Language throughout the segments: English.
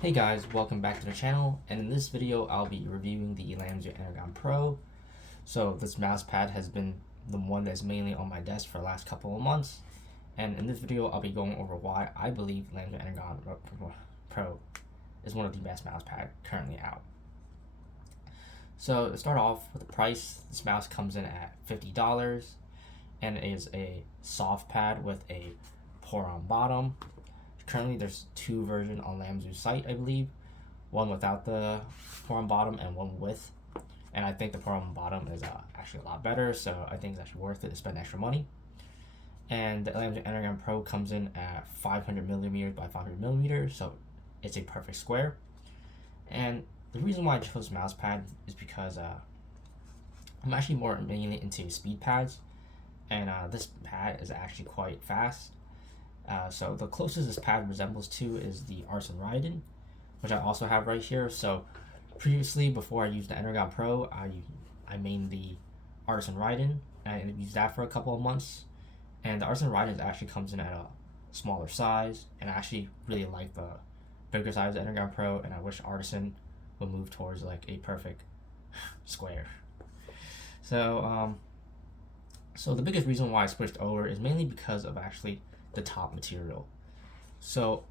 Hey guys, welcome back to the channel, and in this video I'll be reviewing the Lamzu Energon Pro. So this mouse pad has been the one that's mainly on my desk for the last couple of months, and in this video I'll be going over why I believe Lamzu Energon Pro is one of the best mouse pads currently out. So to start off with the price, this mouse comes in at $50 and it is a soft pad with a pour-on bottom. Currently there's two versions on Lamzu's site, I believe. One without the pour-on bottom and one with. And I think the pour-on bottom is actually a lot better, so I think it's actually worth it to spend extra money. And the Lamzu Energon Pro comes in at 500 millimeters by 500 millimeters, so it's a perfect square. And the reason why I chose this mouse pad is because I'm actually more mainly into speed pads, and this pad is actually quite fast. So the closest this pad resembles to is the Raiden, which I also have right here. So previously, before I used the Energon Pro, I mained the Raiden, and I used that for a couple of months. And the Raiden actually comes in at a smaller size, and I actually really like the bigger size of Energon Pro, and I wish Artisan would move towards like a perfect square. So so the biggest reason why I switched over is mainly because of actually the top material. So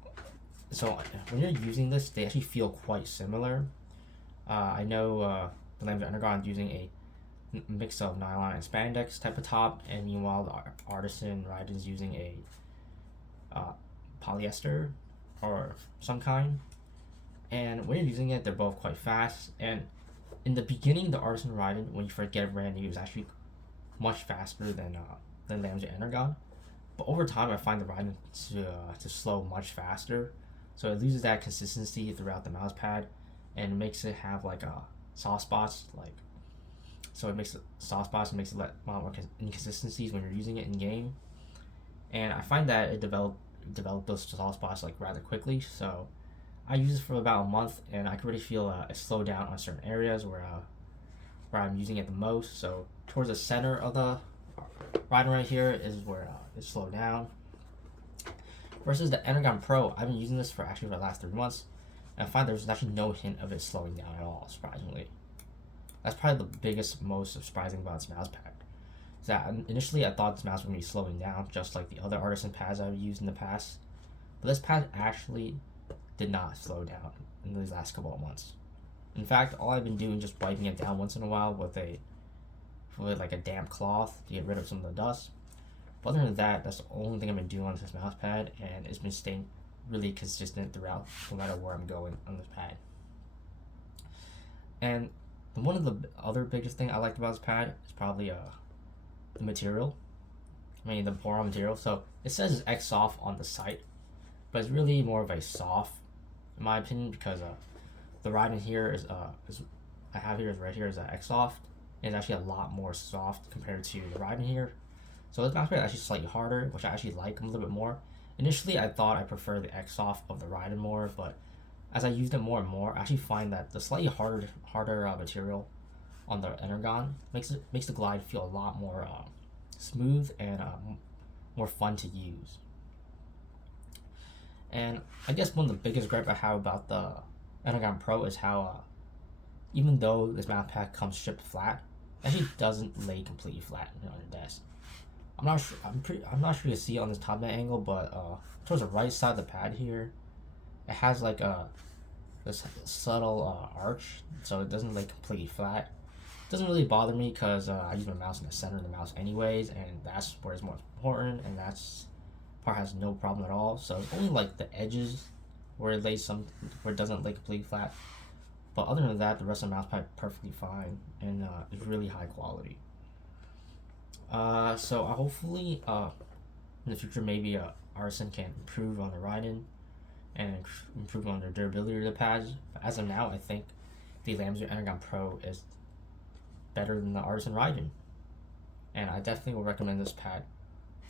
when you're using this, they actually feel quite similar. I know the Lamzu Energon is using a mix of nylon and spandex type of top, and meanwhile the Artisan Raiden is using a polyester or some kind. And when you're using it, they're both quite fast. And in the beginning, the Artisan Raiden, when you first get it brand new, is actually much faster than Lamzu Energon. But over time, I find the Raiden to slow much faster, so it loses that consistency throughout the mouse pad, and makes it have like soft spots. So it makes it soft spots and makes it a lot more inconsistencies when you're using it in game. And I find that it developed those soft spots like rather quickly. So I use it for about a month, and I can really feel it slow down on certain areas where I'm using it the most. So towards the center of the Raiden right here is where it slowed down. Versus the Energon Pro, I've been using this for the last 3 months, and I find there's actually no hint of it slowing down at all, surprisingly. That's probably the most surprising about this mouse pad. Is that initially I thought this mouse would be slowing down, just like the other Artisan pads I've used in the past. But this pad actually did not slow down in these last couple of months. In fact, all I've been doing is just wiping it down once in a while with like a damp cloth to get rid of some of the dust. But other than that, that's the only thing I've been doing on this mouse pad, and it's been staying really consistent throughout, no matter where I'm going on this pad. And one of the other biggest thing I liked about this pad is probably the material. I mean, the pour-on material. So it says it's X soft on the site, but it's really more of a soft, in my opinion, because the Raiden here is I have here is right here is X soft. It's actually a lot more soft compared to the Raiden here. So this mouse pad is actually slightly harder, which I actually like a little bit more. Initially, I thought I preferred the X soft of the Raiden more, but as I used it more and more, I actually find that the slightly harder material on the Energon makes the glide feel a lot more smooth and more fun to use. And I guess one of the biggest gripe I have about the Energon Pro is how even though this mouse pad comes shipped flat, it actually doesn't lay completely flat on your desk. I'm not sure. I'm not sure you see it on this top net angle, but towards the right side of the pad here, it has like this subtle arch, so it doesn't lay completely flat. It doesn't really bother me because I use my mouse in the center of the mouse anyways, and that's where it's more important, and that's part has no problem at all. So it's only like the edges where it doesn't lay completely flat. But other than that, the rest of the mouse pad perfectly fine, and it's really high quality. So hopefully in the future maybe Artisan can improve on the Raiden and improve on the durability of the pads. But as of now, I think the Lamzu Energon Pro is better than the Artisan Raiden, and I definitely will recommend this pad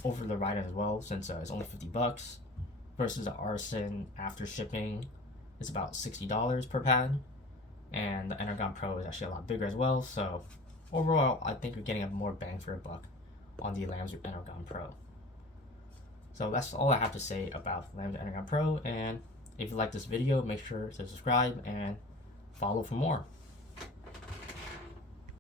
over the Raiden as well, since it's only $50 versus the Artisan after shipping it's about $60 per pad, and the Energon Pro is actually a lot bigger as well. So overall, I think you're getting a more bang for your buck on the Lamzu Energon Pro. So that's all I have to say about Lamzu Energon Pro, and If you like this video, make sure to subscribe and follow for more.